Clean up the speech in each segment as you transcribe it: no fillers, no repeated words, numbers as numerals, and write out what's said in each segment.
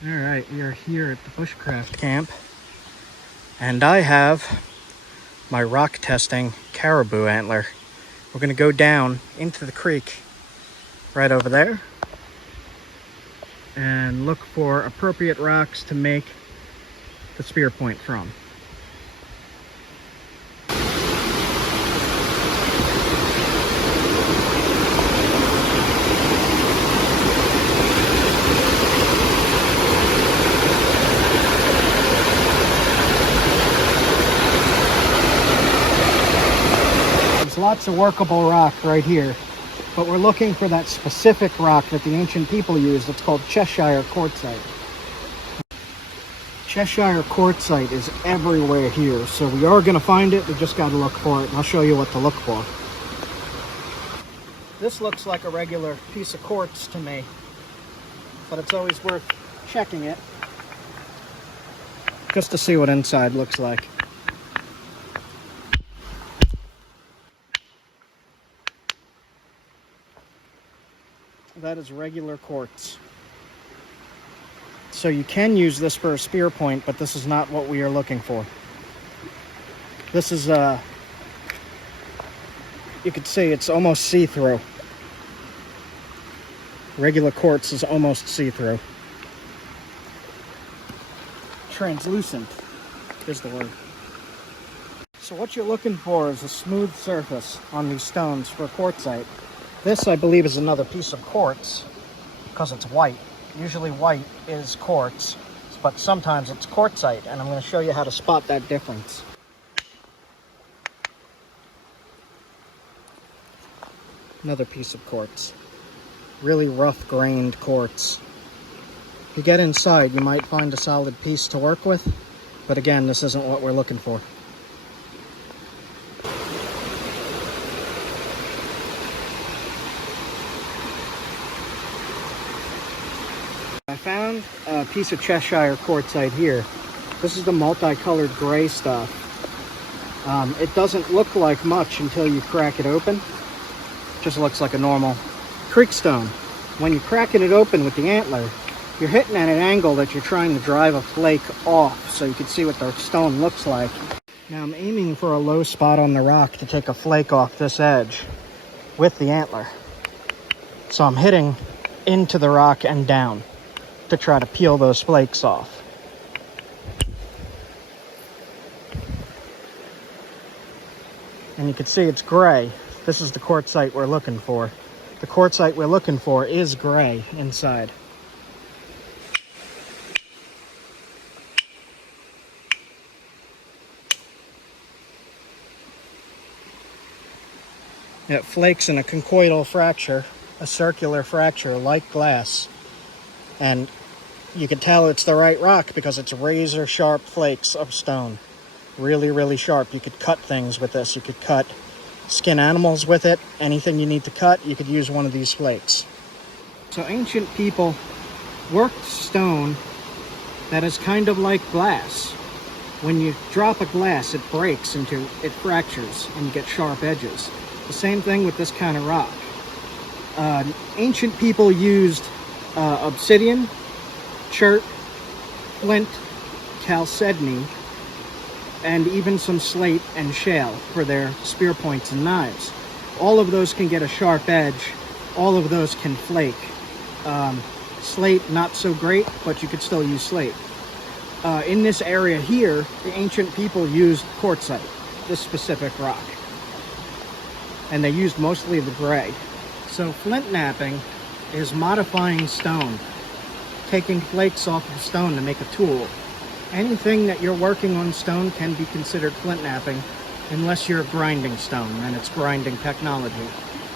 All right, we are here at the bushcraft camp, and I have my rock testing caribou antler. We're gonna go down into the creek right over there and look for appropriate rocks to make the spear point from. There's lots of workable rock right here, but we're looking for that specific rock that the ancient people used. It's called Cheshire Quartzite. Cheshire Quartzite is everywhere here, so we are going to find it. We just got to look for it, and I'll show you what to look for. This looks like a regular piece of quartz to me, but it's always worth checking it just to see what inside looks like. That is regular quartz. So you can use this for a spear point, but this is not what we are looking for. This is, you could see it's almost see-through. Regular quartz is almost see-through. Translucent is the word. So what you're looking for is a smooth surface on these stones for quartzite. This, I believe, is another piece of quartz because it's white. Usually white is quartz, but sometimes it's quartzite, and I'm going to show you how to spot that difference. Another piece of quartz. Really rough-grained quartz. If you get inside, you might find a solid piece to work with, but again, this isn't what we're looking for. I found a piece of Cheshire Quartzite here. This is the multicolored gray stuff. It doesn't look like much until you crack it open. It just looks like a normal creek stone. When you're cracking it open with the antler, you're hitting at an angle that you're trying to drive a flake off so you can see what the stone looks like. Now I'm aiming for a low spot on the rock to take a flake off this edge with the antler. So I'm hitting into the rock and down to try to peel those flakes off. And you can see it's gray. This is the quartzite we're looking for. The quartzite we're looking for is gray inside. It flakes in a conchoidal fracture, a circular fracture like glass. And you can tell it's the right rock because it's razor sharp flakes of stone. Really, really sharp. You could cut things with this. You could skin animals with it. Anything you need to cut, you could use one of these flakes. So ancient people worked stone that is kind of like glass. When you drop a glass, it breaks it fractures, and you get sharp edges. The same thing with this kind of rock. Ancient people used obsidian, chert, flint, chalcedony, and even some slate and shale for their spear points and knives. All of those can get a sharp edge. All of those can flake. Slate, not so great, but you could still use slate. In this area here, the ancient people used quartzite, this specific rock. And they used mostly the gray. So flint knapping is modifying stone, taking flakes off of stone to make a tool. Anything that you're working on stone can be considered flint knapping, unless you're grinding stone, and it's grinding technology.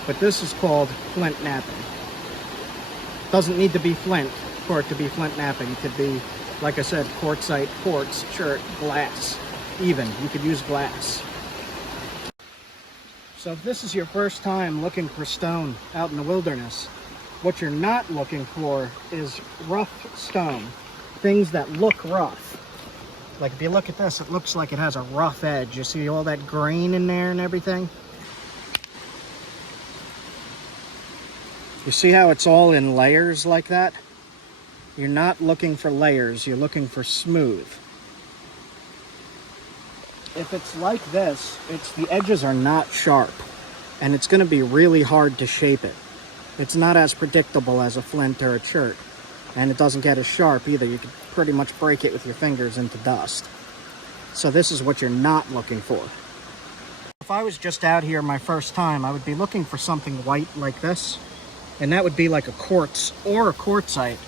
But this is called flint knapping. Doesn't need to be flint for it to be flint knapping. It could be, like I said, quartzite, quartz, chert, glass. Even, you could use glass. So if this is your first time looking for stone out in the wilderness, what you're not looking for is rough stone. Things that look rough. Like if you look at this, it looks like it has a rough edge. You see all that grain in there and everything? You see how it's all in layers like that? You're not looking for layers, you're looking for smooth. If it's like this, the edges are not sharp, and it's going to be really hard to shape it. It's not as predictable as a flint or a chert, and it doesn't get as sharp either. You can pretty much break it with your fingers into dust. So this is what you're not looking for. If I was just out here my first time, I would be looking for something white like this, and that would be like a quartz or a quartzite.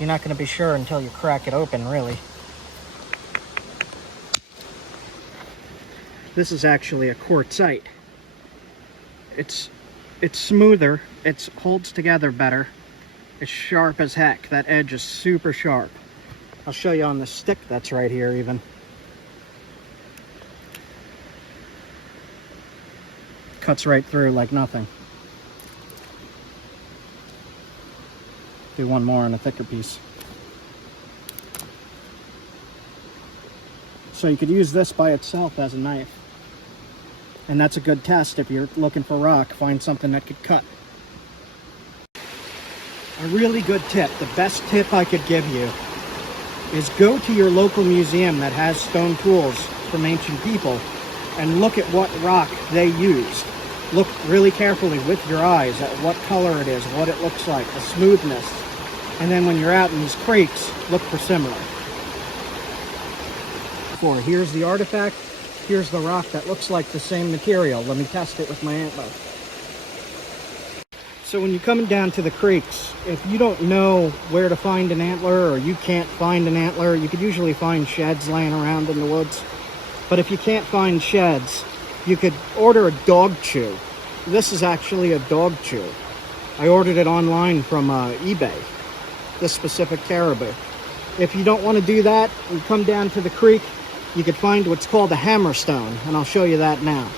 You're not going to be sure until you crack it open, really. This is actually a quartzite. It's smoother, it holds together better, it's sharp as heck. That edge is super sharp. I'll show you on the stick that's right here even. Cuts right through like nothing. Do one more on a thicker piece. So you could use this by itself as a knife. And that's a good test if you're looking for rock. Find something that could cut. A really good tip, the best tip I could give you, is go to your local museum that has stone tools from ancient people and look at what rock they used. Look really carefully with your eyes at what color it is, what it looks like, the smoothness. And then when you're out in these creeks, look for similar. Here's the artifact. Here's the rock that looks like the same material. Let me test it with my antler. So when you're coming down to the creeks, if you don't know where to find an antler, or you can't find an antler, you could usually find sheds laying around in the woods. But if you can't find sheds, you could order a dog chew. This is actually a dog chew. I ordered it online from eBay, this specific caribou. If you don't want to do that, you come down to the creek, you could find what's called a hammerstone, and I'll show you that now.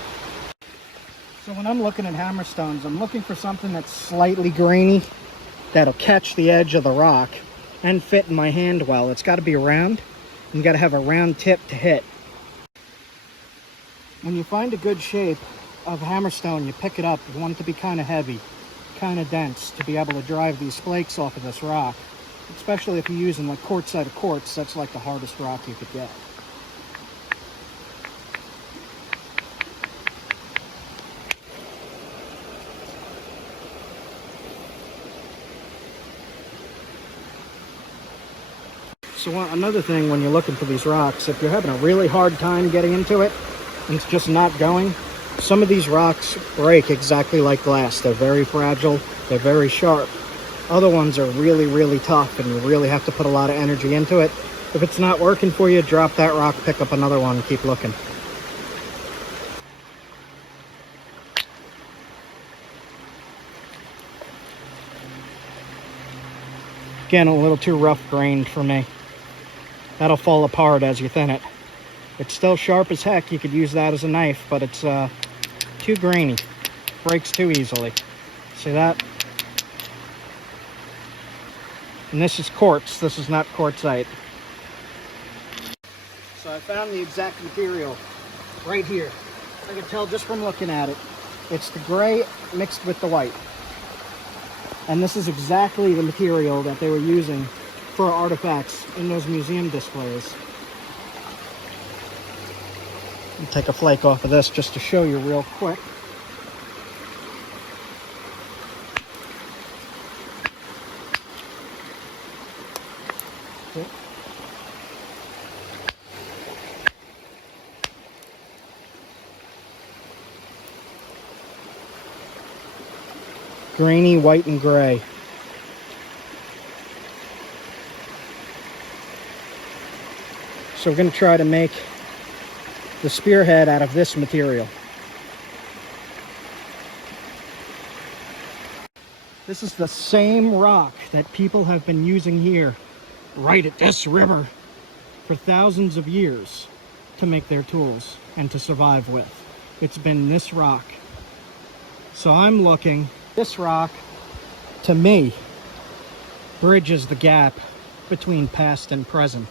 So when I'm looking at hammerstones, I'm looking for something that's slightly grainy, that'll catch the edge of the rock and fit in my hand well. It's got to be round, and you got to have a round tip to hit. When you find a good shape of hammerstone, you pick it up. You want it to be kind of heavy, kind of dense, to be able to drive these flakes off of this rock. Especially if you're using like quartzite or quartz, that's like the hardest rock you could get. So another thing when you're looking for these rocks, if you're having a really hard time getting into it and it's just not going, some of these rocks break exactly like glass. They're very fragile, they're very sharp. Other ones are really, really tough, and you really have to put a lot of energy into it. If it's not working for you, drop that rock, pick up another one, and keep looking. Again, a little too rough grained for me. That'll fall apart as you thin it. It's still sharp as heck. You could use that as a knife, but it's too grainy. Breaks too easily. See that? And this is quartz. This is not quartzite. So I found the exact material right here. I can tell just from looking at it. It's the gray mixed with the white. And this is exactly the material that they were using for artifacts in those museum displays. I'll take a flake off of this just to show you real quick. Yep. Grainy white and gray. So we're going to try to make the spearhead out of this material. This is the same rock that people have been using here, right at this river, for thousands of years to make their tools and to survive with. It's been this rock. So I'm looking, this rock, to me, bridges the gap between past and present.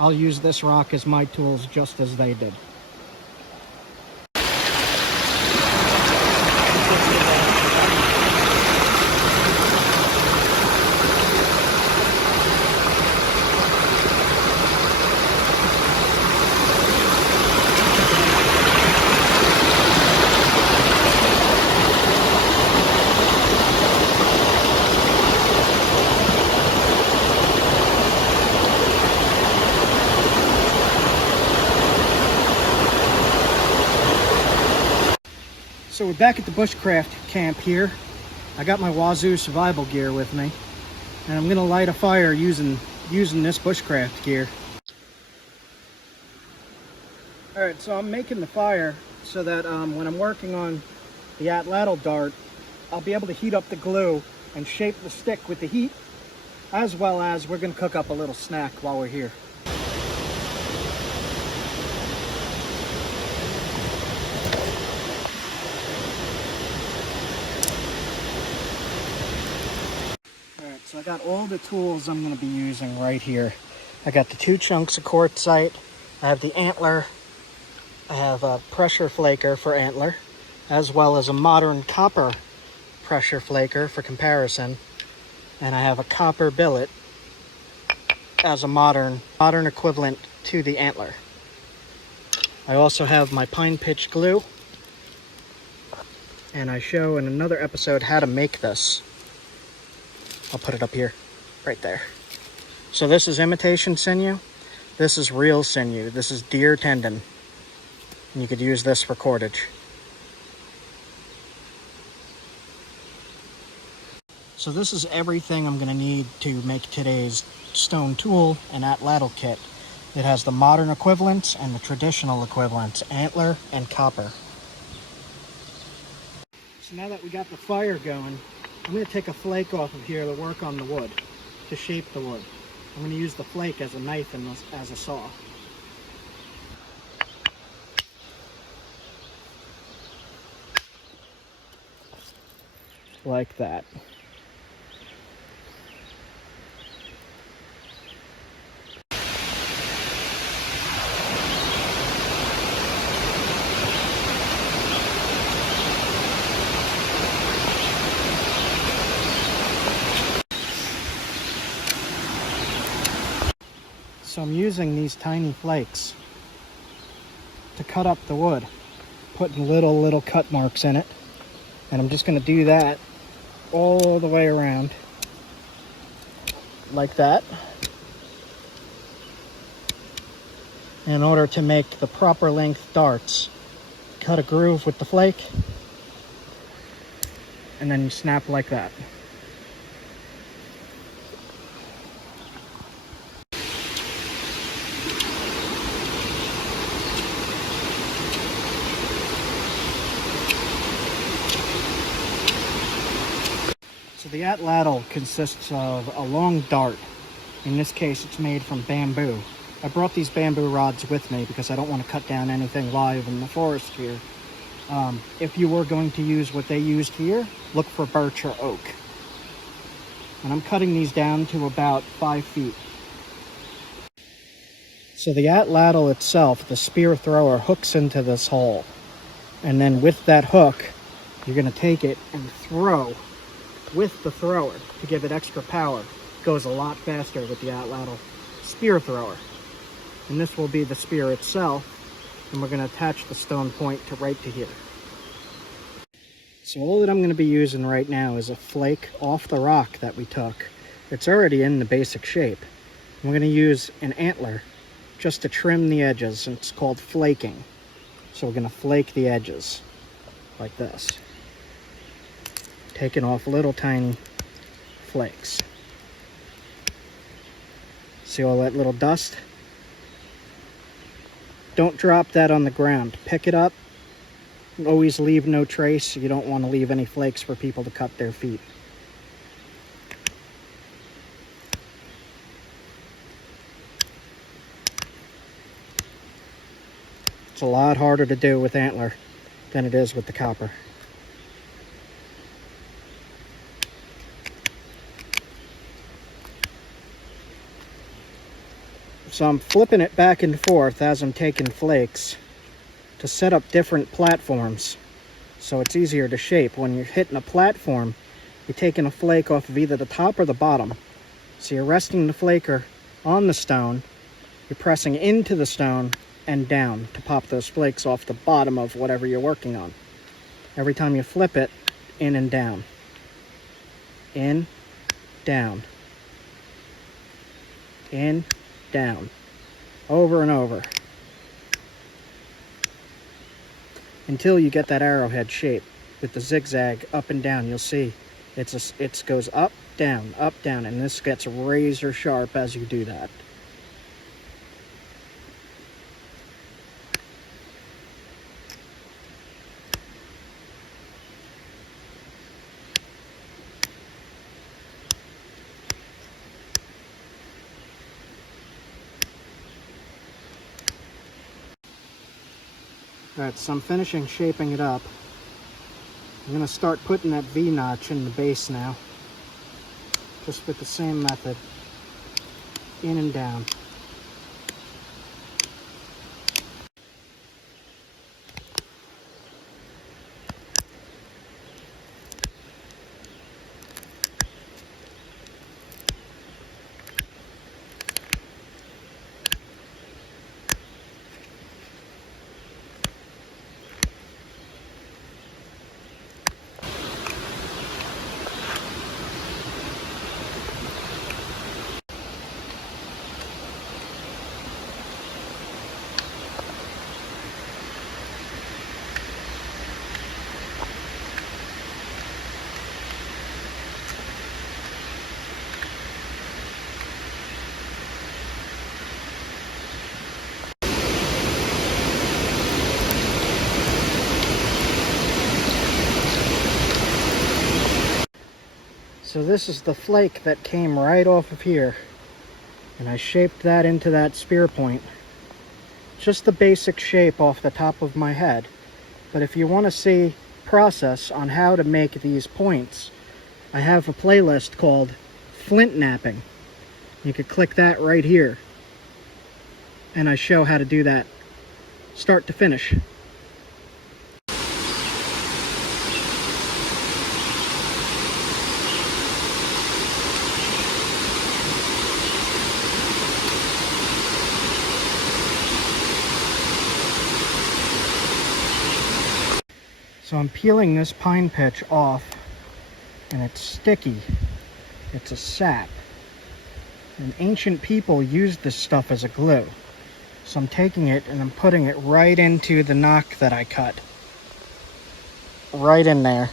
I'll use this rock as my tools just as they did. So we're back at the bushcraft camp here. I got my Wazoo survival gear with me, and I'm gonna light a fire using this bushcraft gear. All right, so I'm making the fire so that when I'm working on the atlatl dart, I'll be able to heat up the glue and shape the stick with the heat, as well as we're gonna cook up a little snack while we're here. Alright, so I got all the tools I'm going to be using right here. I got the 2 chunks of quartzite, I have the antler, I have a pressure flaker for antler, as well as a modern copper pressure flaker for comparison, and I have a copper billet as a modern equivalent to the antler. I also have my pine pitch glue, and I show in another episode how to make this. I'll put it up here, right there. So this is imitation sinew. This is real sinew. This is deer tendon. And you could use this for cordage. So this is everything I'm gonna need to make today's stone tool and atlatl kit. It has the modern equivalents and the traditional equivalents, antler and copper. So now that we got the fire going, I'm going to take a flake off of here to work on the wood, to shape the wood. I'm going to use the flake as a knife and as a saw. Like that. So I'm using these tiny flakes to cut up the wood, putting little cut marks in it. And I'm just going to do that all the way around, like that, in order to make the proper length darts. Cut a groove with the flake, and then you snap like that. So the atlatl consists of a long dart. In this case, it's made from bamboo. I brought these bamboo rods with me because I don't want to cut down anything live in the forest here. If you were going to use what they used here, look for birch or oak. And I'm cutting these down to about 5 feet. So the atlatl itself, the spear thrower, hooks into this hole. And then with that hook, you're going to take it and throw with the thrower to give it extra power. It goes a lot faster with the atlatl spear thrower. And this will be the spear itself, and we're going to attach the stone point to right to here. So all that I'm going to be using right now is a flake off the rock that we took. It's already in the basic shape. We're going to use an antler just to trim the edges, and it's called flaking. So we're going to flake the edges like this, taking off little tiny flakes. See all that little dust? Don't drop that on the ground. Pick it up. Always leave no trace. You don't want to leave any flakes for people to cut their feet. It's a lot harder to do with antler than it is with the copper. So I'm flipping it back and forth as I'm taking flakes to set up different platforms so it's easier to shape. When you're hitting a platform, you're taking a flake off of either the top or the bottom. So you're resting the flaker on the stone, you're pressing into the stone and down to pop those flakes off the bottom of whatever you're working on. Every time you flip it, in and down. In, down. In, down. Over and over. until you get that arrowhead shape with the zigzag up and down. You'll see it goes up, down, and this gets razor sharp as you do that. Alright, so I'm finishing shaping it up. I'm going to start putting that V-notch in the base now. Just with the same method. In and down. So this is the flake that came right off of here, and I shaped that into that spear point. Just the basic shape off the top of my head. But if you want to see process on how to make these points, I have a playlist called Flint Napping. You could click that right here, and I show how to do that start to finish. So I'm peeling this pine pitch off, and it's sticky. It's a sap. And ancient people used this stuff as a glue. So I'm taking it and I'm putting it right into the knock that I cut. Right in there.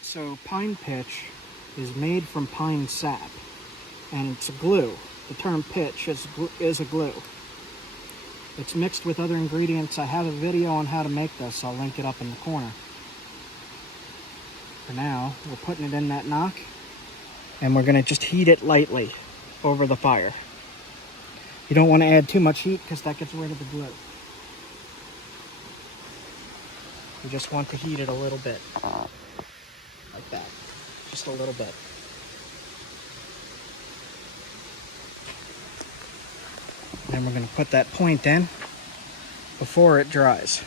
So pine pitch is made from pine sap, and it's a glue. The term pitch is a glue. It's mixed with other ingredients. I have a video on how to make this. I'll link it up in the corner. For now, we're putting it in that knock, and we're going to just heat it lightly over the fire. You don't want to add too much heat because that gets rid of the glue. You just want to heat it a little bit. Like that. Just a little bit. Then we're going to put that point in before it dries.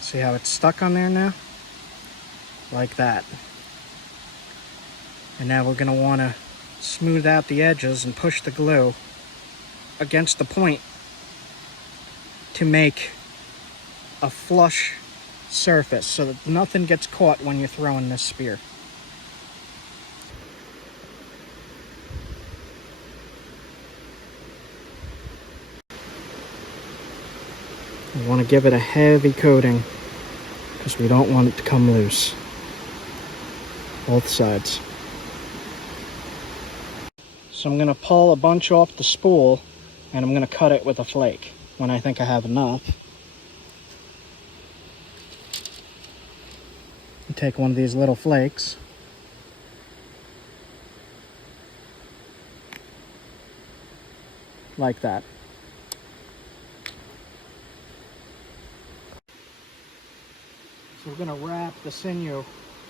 See how it's stuck on there now? Like that. And now we're going to want to smooth out the edges and push the glue against the point to make a flush surface so that nothing gets caught when you're throwing this spear. We want to give it a heavy coating because we don't want it to come loose. Both sides. So I'm going to pull a bunch off the spool, and I'm going to cut it with a flake when I think I have enough. Take one of these little flakes. Like that. So we're going to wrap the sinew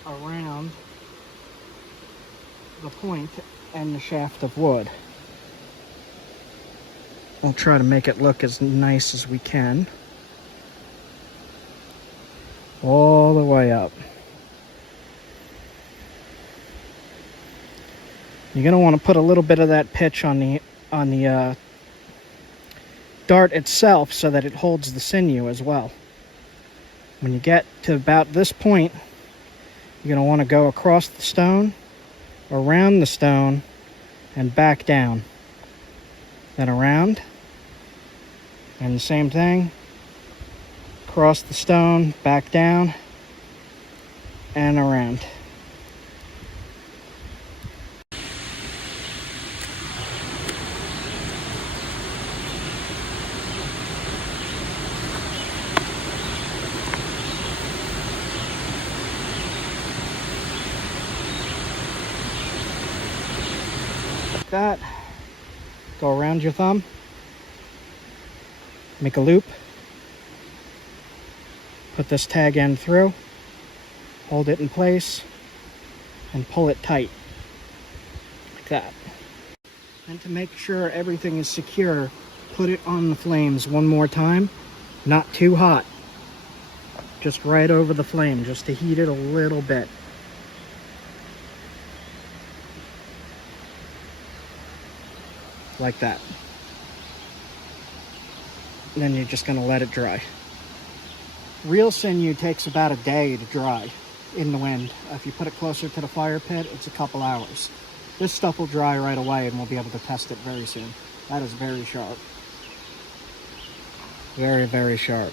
around the point and the shaft of wood. We'll try to make it look as nice as we can. All the way up. You're going to want to put a little bit of that pitch on the dart itself so that it holds the sinew as well. When you get to about this point, you're going to want to go across the stone, around the stone, and back down. then around, and the same thing, across the stone, back down, and around. Like that. Go around your thumb, make a loop, put this tag end through, hold it in place, and pull it tight, like that. And to make sure everything is secure, put it on the flames one more time, not too hot, just right over the flame, just to heat it a little bit. Like that. And then you're just going to let it dry. Real sinew takes about a day to dry in the wind. If you put it closer to the fire pit, it's a couple hours. This stuff will dry right away and we'll be able to test it very soon. That is very sharp. Very, very sharp.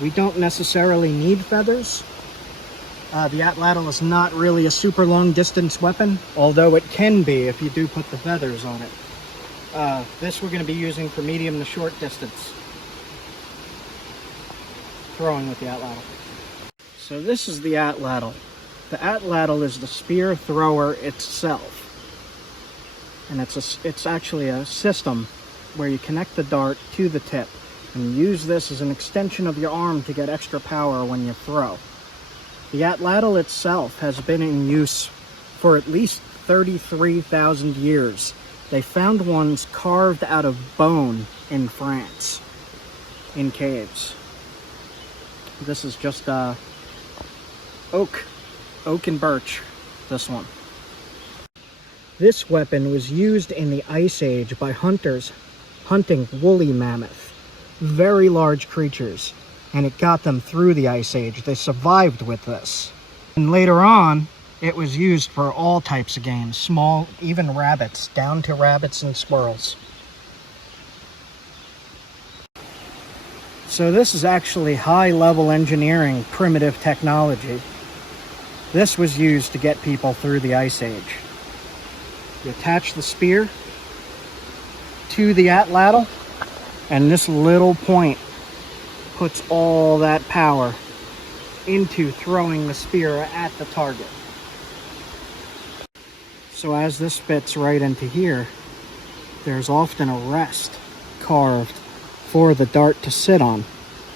We don't necessarily need feathers. The atlatl is not really a super long distance weapon, although it can be if you do put the feathers on it. This we're going to be using for medium to short distance throwing with the atlatl. So this is the atlatl. The atlatl is the spear thrower itself, and it's actually a system where you connect the dart to the tip and use this as an extension of your arm to get extra power when you throw. The atlatl itself has been in use for at least 33,000 years. They found ones carved out of bone in France, in caves. This is just oak and birch, this one. This weapon was used in the Ice Age by hunters hunting woolly mammoth, very large creatures, and it got them through the Ice Age. They survived with this. And later on, it was used for all types of game, small, even rabbits, down to rabbits and squirrels. So this is actually high-level engineering, primitive technology. This was used to get people through the Ice Age. You attach the spear to the atlatl, and this little point puts all that power into throwing the spear at the target. So as this fits right into here, there's often a rest carved for the dart to sit on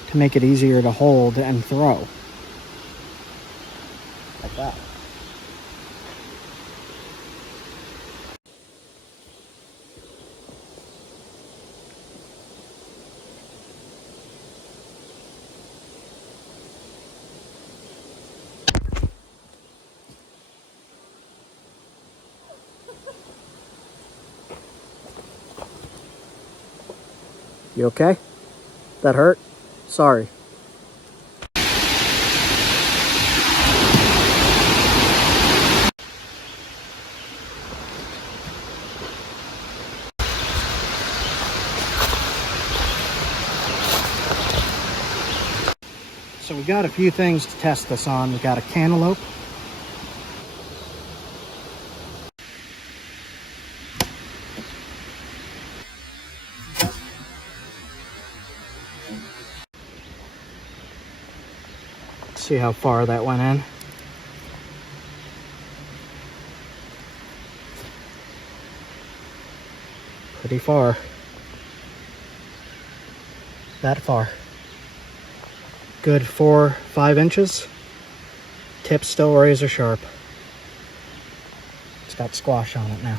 to make it easier to hold and throw. Like that. You okay? That hurt? Sorry. So we got a few things to test this on. We got a cantaloupe. See how far that went in. Pretty far. That far. Good 4-5 inches. Tip still razor sharp. It's got squash on it now.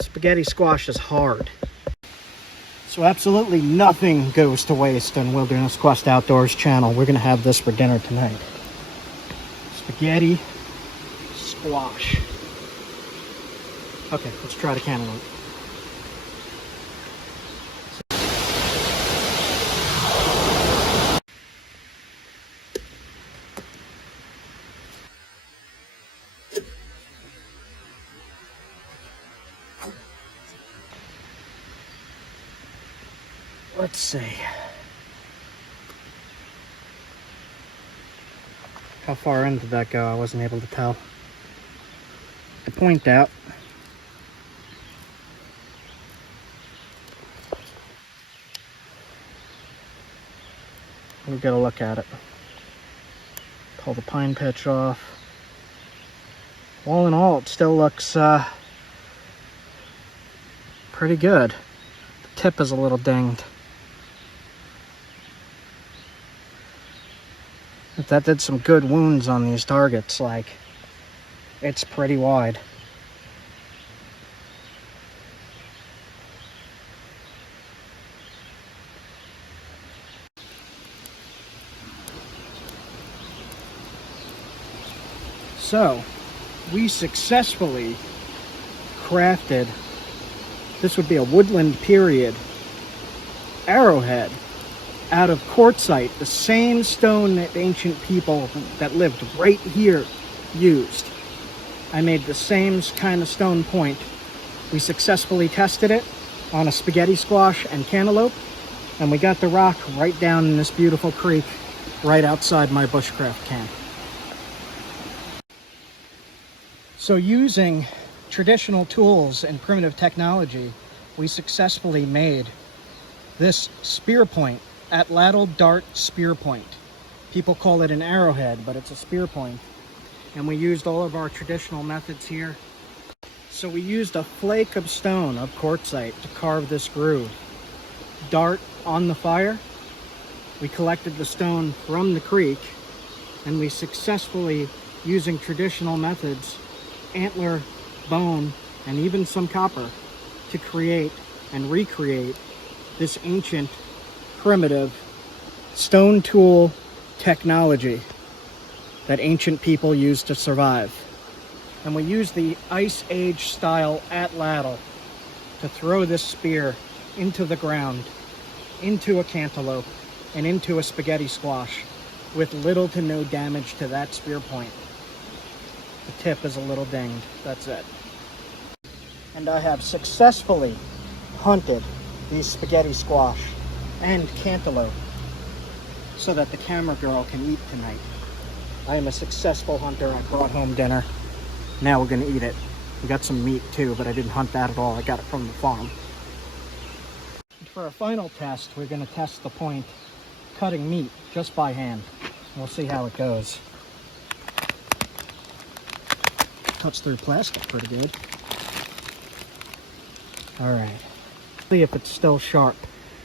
Spaghetti squash is hard. So absolutely nothing goes to waste on Wilderness Quest Outdoors channel. We're gonna have this for dinner tonight. Spaghetti squash. Okay, let's try the cantaloupe. Let's see. How far in did that go? I wasn't able to tell. To point out. We've got to look at it. Pull the pine pitch off. All in all, it still looks pretty good. The tip is a little dinged. But that did some good wounds on these targets. Like, it's pretty wide. So, we successfully crafted, this would be a woodland period arrowhead out of quartzite, the same stone that ancient people that lived right here used. I made the same kind of stone point. We successfully tested it on a spaghetti squash and cantaloupe, and we got the rock right down in this beautiful creek right outside my bushcraft camp. So using traditional tools and primitive technology, we successfully made this spear point, atlatl dart spear point. People call it an arrowhead, but it's a spear point. And we used all of our traditional methods here. So we used a flake of stone of quartzite to carve this groove. Dart on the fire. We collected the stone from the creek, and we successfully, using traditional methods, antler, bone, and even some copper, to create and recreate this ancient, primitive stone tool technology that ancient people used to survive. And we used the Ice Age style atlatl to throw this spear into the ground, into a cantaloupe, and into a spaghetti squash with little to no damage to that spear point. The tip is a little dinged, that's it. And I have successfully hunted these spaghetti squash and cantaloupe so that the camera girl can eat tonight. I am a successful hunter. I brought home dinner. Now we're gonna eat it. We got some meat too, but I didn't hunt that at all. I got it from the farm. And for a final test, we're gonna test the point cutting meat just by hand. We'll see how it goes. Cuts through plastic pretty good. All right. See if it's still sharp.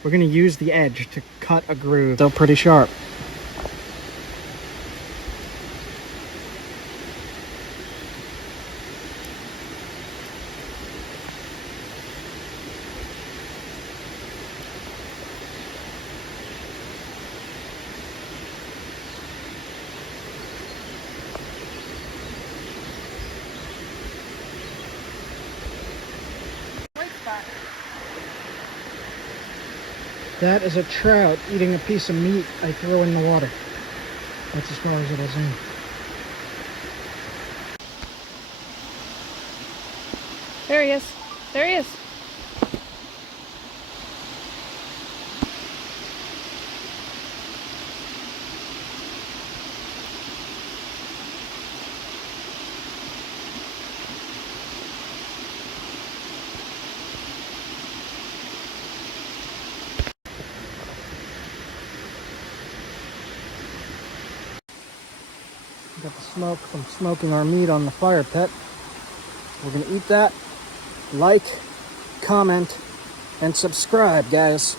We're gonna use the edge to cut a groove. Still pretty sharp. That is a trout eating a piece of meat I threw in the water. That's as far as it'll zoom. There he is. There he is. Got the smoke from smoking our meat on the fire pit. We're gonna eat that. Like, comment, and subscribe, guys.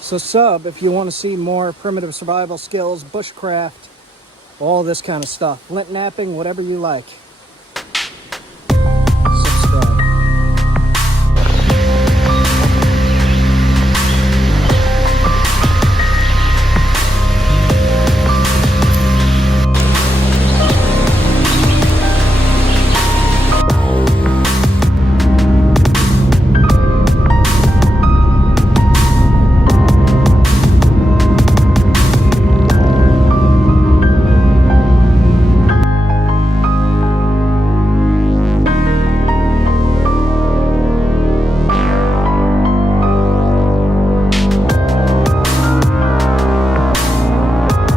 So sub if you want to see more primitive survival skills, bushcraft, all this kind of stuff. Flint knapping, whatever you like.